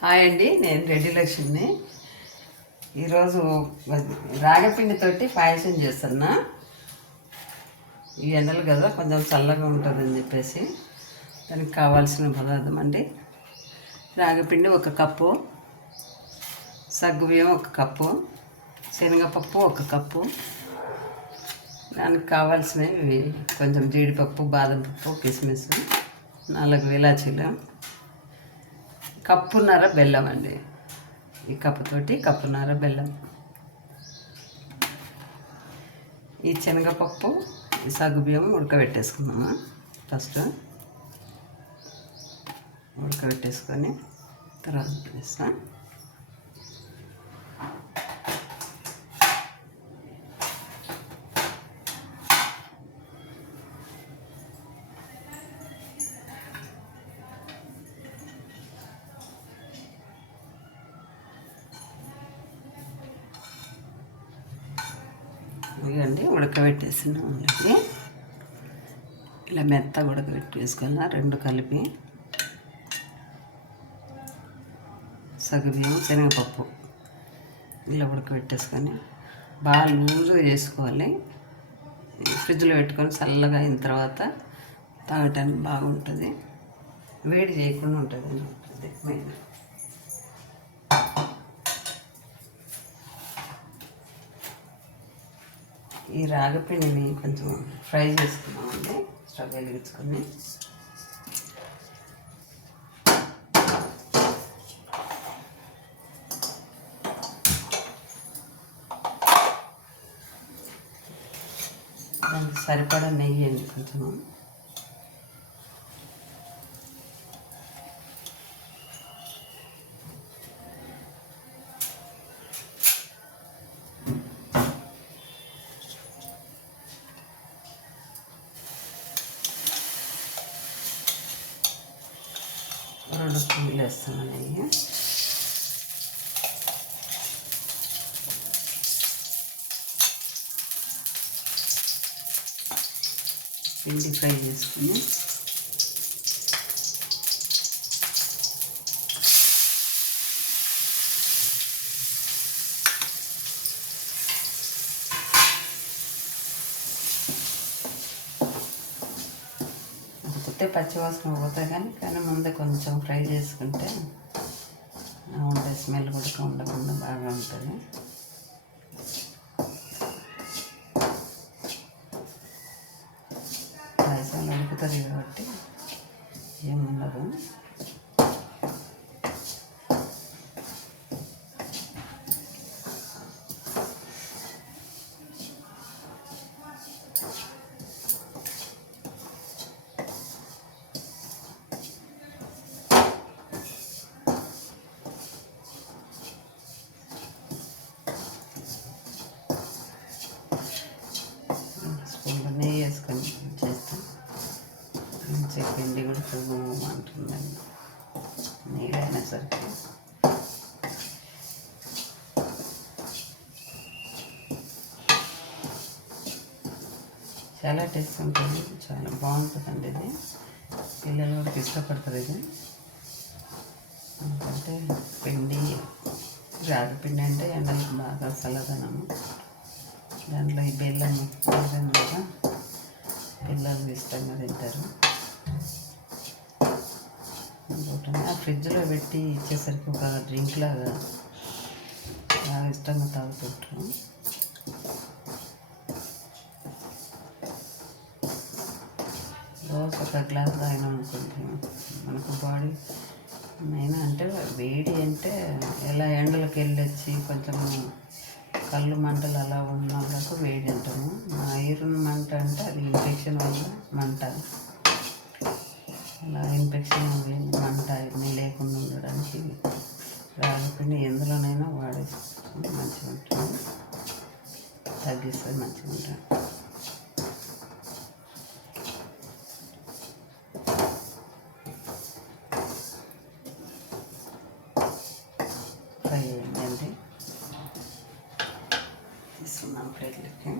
Hi అండి, నేను రెడ్డి లక్ష్మిని. ఈరోజు రాగపిండితోటి పాయసం చేస్తున్నా. ఈ ఎండలు కదా, కొంచెం చల్లగా ఉంటుందని చెప్పేసి దానికి కావాల్సిన పదార్థం అండి: రాగపిండి 1 కప్పు, సగ్గుబియ్యం 1 కప్పు, శనగపప్పు 1 కప్పు, దానికి కావాల్సినవి కొంచెం జీడిపప్పు, బాదం పప్పు, కిస్మిస్, 4 ఇలాచీలు, కప్పున్నర బెల్లం అండి. ఈ కప్పుతోటి కప్పున్నర బెల్లం. ఈ శనగపప్పు, ఈ సగ్గుబియ్యం ఉడకబెట్టేసుకున్నాము. ఫస్ట్ ఉడకబెట్టేసుకొని తర్వాత వేస్తాం. ఇవ్వండి, ఉడకబెట్టేసినామండి. ఇలా మెత్తగా ఉడకబెట్టేసుకున్న 2 కలిపి సగ్గుబియ్యం, శనగపప్పు ఇలా ఉడకబెట్టేసుకొని బాగా లూజ్గా చేసుకోవాలి. ఫ్రిడ్జ్లో పెట్టుకొని చల్లగా అయిన తర్వాత తాగటానికి బాగుంటుంది. వేడి చేయకుండా ఉంటుంది మెయిన్. ఈ రాగపిండిని కొంచెం ఫ్రై చేసుకున్నామండి. స్టవ్ వెలిగించుకొని దానికి సరిపడా నెయ్యి అండి కొంచెం. రెండు స్పూన్లు వేస్తాను నెయ్యి. పిండి ఫ్రై చేసుకుని పోతే పచ్చివాసన పోతాయి, కానీ ముందే కొంచెం ఫ్రై చేసుకుంటే ఉండే స్మెల్ కూడా ఉండకుండా బాగా ఉంటుంది. పాయసం ఉడుకుతుంది కాబట్టి ఏముండదు. నెయ్యి వేసుకొని చేస్తాం. మంచిగా పిండి కూడా అంటుందండి నెయ్యి అయినా సరికి. చాలా టేస్ట్ ఉంటుంది, చాలా బాగుంటుందండి. ఇది పిల్లలు కూడా ఇష్టపడతారు. ఇది ఎందుకంటే పిండి రాగిపిండి అంటే ఎండలకు బాగా చల్లదనము. దాంట్లో ఈ బెల్లం కూడా పిల్లలు ఇష్టంగా తింటారు. ఆ ఫ్రిడ్జ్లో పెట్టి ఇచ్చేసరికి ఒక డ్రింక్ లాగా బాగా ఇష్టంగా తాగుతుంటారు. రోజు 1 గ్లాస్ తాగినాం అనుకోండి, మనకు బాడీ అయినా అంటే వేడి అంటే ఎలా ఎండలకు వెళ్ళొచ్చి కొంచెం కళ్ళు మంటలు అలా ఉన్న వాళ్ళకు వేడి అంటాము. ఐరన్ మంట అంటే అది ఇన్ఫెక్షన్ వల్ల మంట. అలా ఇన్ఫెక్షన్ మంట ఇవన్నీ లేకుండా ఉండడానికి రాగిపిండి ఎందులోనైనా వాడేసుకుంటే మంచిగా ఉంటుంది, తగ్గిస్తే మంచిగా ఉంటుంది. ఫ్రై అయ్యిందండి, తీసుకున్నాం ప్లేట్లకి.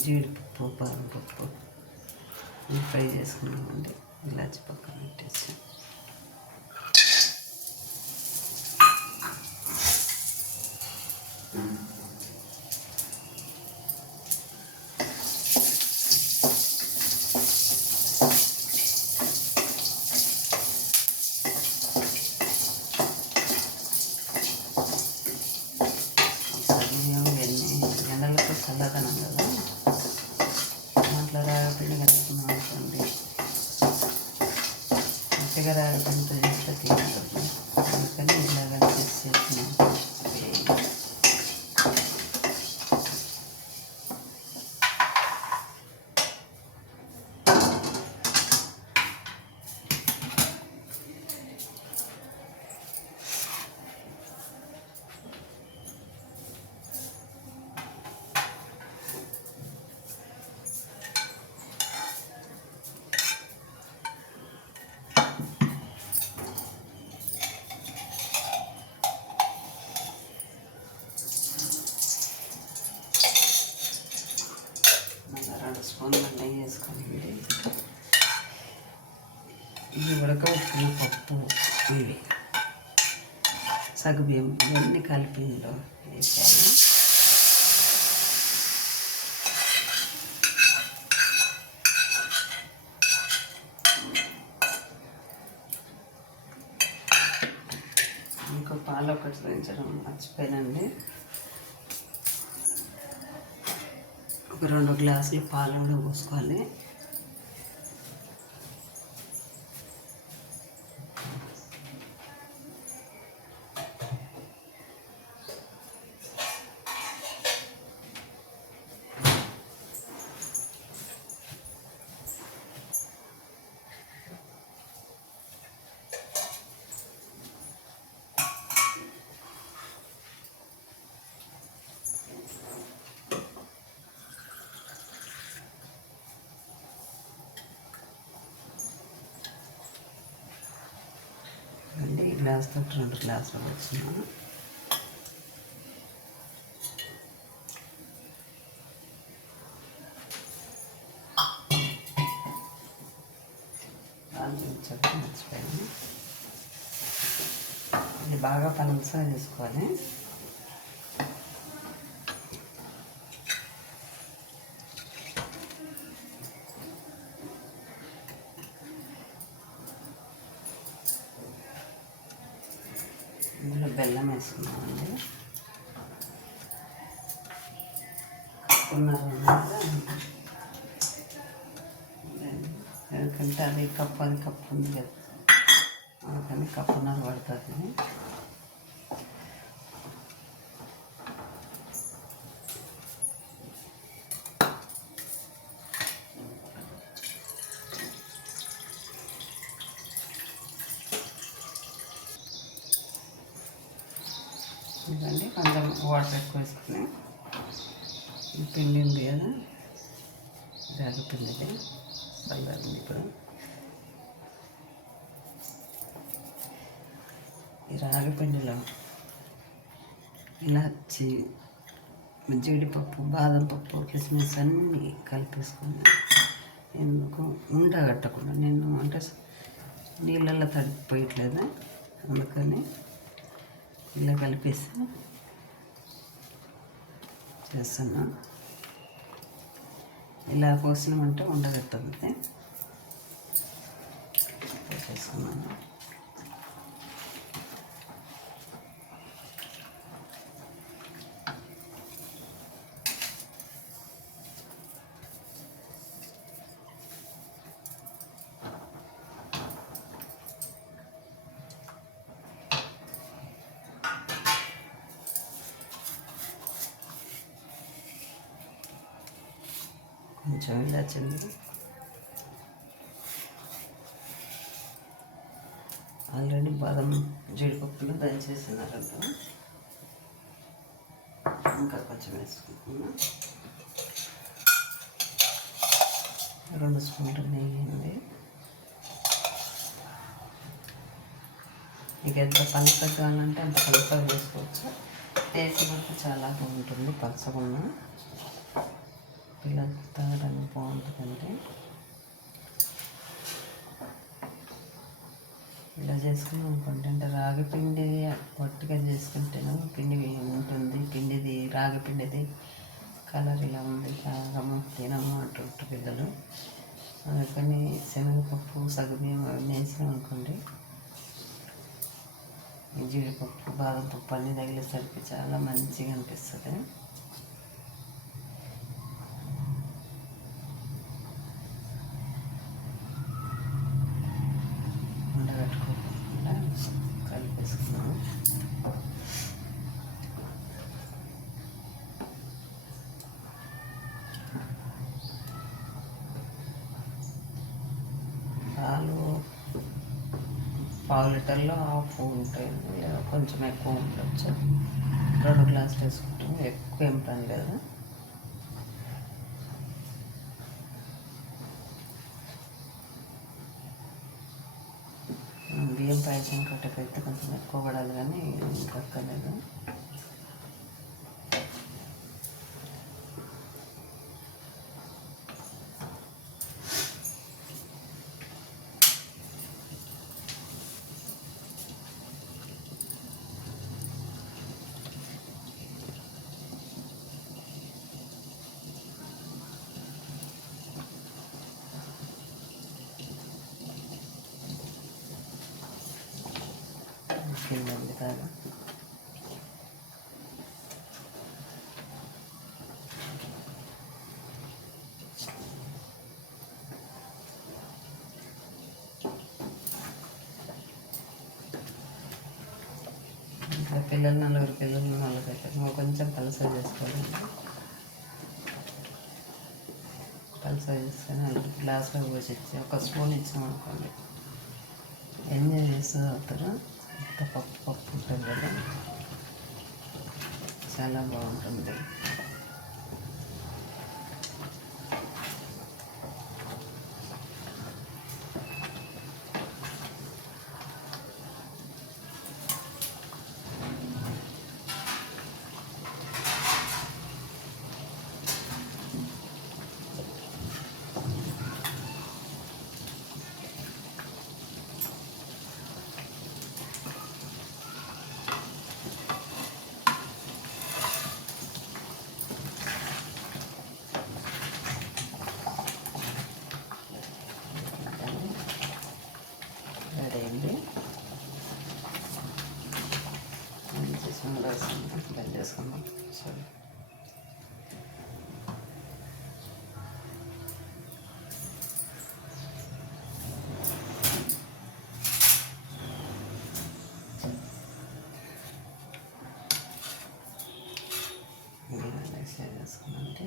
జీడిపప్పు బాదం పప్పు ఫ్రై చేసుకున్నామండి. ఇలాచి పక్కన పెట్టేసి ఎండలతో చల్లదనం కదా, దాంట్లో రాగపిండి కలుపుకున్నాం అనుకోండి, మంచిగా రాగపిండితో చేస్తే తింటుంది. అందుకని ఇలా కలిపేసి చేస్తున్నాం. మళ్ళీ 2 స్పూన్లు నెయ్యి వేసుకోండి. ఇవి ఉడకబెట్టుకున్న పప్పు, ఇవి సగ్గుబియ్యం ఇవన్నీ కలిపి ఇందులో వేసాను. ఇంకో పాలు ఒకటి వేయించడం మర్చిపోయానండి. ఒక 2 గ్లాసులు పాలు కూడా పోసుకోవాలి. అంటే ఈ గ్లాస్తో 2 గ్లాసులు వచ్చినాను. మర్చిపోయాను. ఇది బాగా పలుచగా చేసుకోవాలి. ఇందులో బెల్లం వేసుకున్నామండి. ఎందుకంటే అది కప్పు ఉంది కదా, అందుకని కప్పున్నర పడుతుంది. ఇదండి కొంచెం వాటర్ ఎక్కువ వేసుకుని, ఈ పిండి ఉంది కదా, రాగి పిండిది చల్లారింది. ఇప్పుడు ఈ రాగి పిండిలో ఇలాచి, జీడిపప్పు, బాదం పప్పు, కిస్మిస్ అన్నీ కలిపేసుకుని, ఎందుకు ఉండగట్టకుండా, నేను అంటే నీళ్ళల్లో తడిపోయట్లేదు, అందుకని ఇలా కలిపేసి చేస్తున్నా. ఇలా పోసినామంటే ఉండగట్టదు. చేసుకున్నాను. కొంచెం ఇలాచండి, ఆల్రెడీ బాదం జీడిపప్పులు దంచేసినారంట, ఇంకా కొంచెం వేసుకుంటున్నా. 2 స్పూన్లు నెయ్యి ఉంది. మీకు ఎంత పలసగా కావాలంటే అంత పలసగా వేసుకోవచ్చు. టేస్ట్ కూడా చాలా బాగుంటుంది పలసగా. పిల్లలకి తాగడానికి బాగుంటుందంటే ఇలా చేసుకుని అనుకోండి. అంటే రాగి పిండి పొట్టిగా చేసుకుంటేనే పిండి ఉంటుంది. పిండిది రాగి పిండిది కలర్ ఇలా ఉంది, తాగము తినము అంటుంటారు పిల్లలు. అందుకని శనగపప్పు సగ్గుబియ్యం అవన్నీ వేసాం అనుకోండి, జీడిపప్పు బాదం పప్పు అన్నీ తగిలేసరికి చాలా మంచిగా అనిపిస్తుంది. ఉండగట్టుకోకుండా కలిపేసుకున్నాము. పాలు పావు లీటర్లో హాఫ్ ఉంటాయండి, కొంచెం ఎక్కువ ఉండొచ్చు. 2 గ్లాసులు వేసుకుంటాము, ఎక్కువ ఏం పని లేదు. బియ్యం పాయసం కట్టకైతే కొంచెం ఎక్కువ పడాలి, కానీ ఇంకా అక్కర్లేదు. కిందండి కాదు, ఇంకా పిల్లలు 4 పిల్లలు 4 అయితే కొంచెం పలస చేసుకోవాలండి. పలస చేసుకొని 4 గ్లాసులో పోసి ఇచ్చి 1 స్పూన్ ఇచ్చాం అనుకోండి, ఎంజాయ్ చేస్తూ అవుతారు. పప్పు ఉంటుంది కదా, చాలా బాగుంటుంది. బంద్ చేసుకుందాం. సరే, షేర్ చేసుకున్నామంటే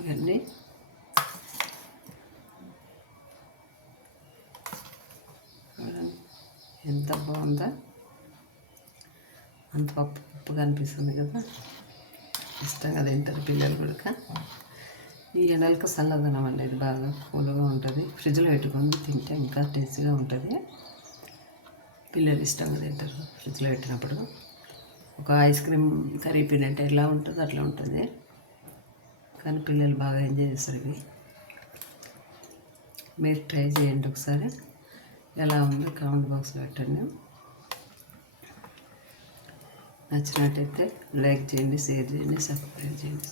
ఇవన్నీ ఎంత బాగుందో, అంత పప్పుగా అనిపిస్తుంది కదా, ఇష్టంగా తింటారు పిల్లలు కూడా. ఈ ఎండలకు చల్లదనం అండి, ఇది బాగా కూల్గా ఉంటుంది. ఫ్రిడ్జ్లో పెట్టుకొని తింటే ఇంకా టేస్టీగా ఉంటుంది. పిల్లలు ఇష్టంగా తింటారు ఫ్రిడ్జ్లో పెట్టినప్పుడు. ఒక ఐస్ క్రీమ్ కరిగిపోయినట్టు ఎలా ఉంటుందో అట్లా ఉంటుంది, కానీ పిల్లలు బాగా ఎంజాయ్ చేస్తారు. ఇవి మీరు ట్రై చేయండి ఒకసారి, ఎలా ఉందో కామెంట్ బాక్స్లో పెట్టండి. నచ్చినట్టయితే లైక్ చేయండి, షేర్ చేయండి, సబ్స్క్రైబ్ చేయండి.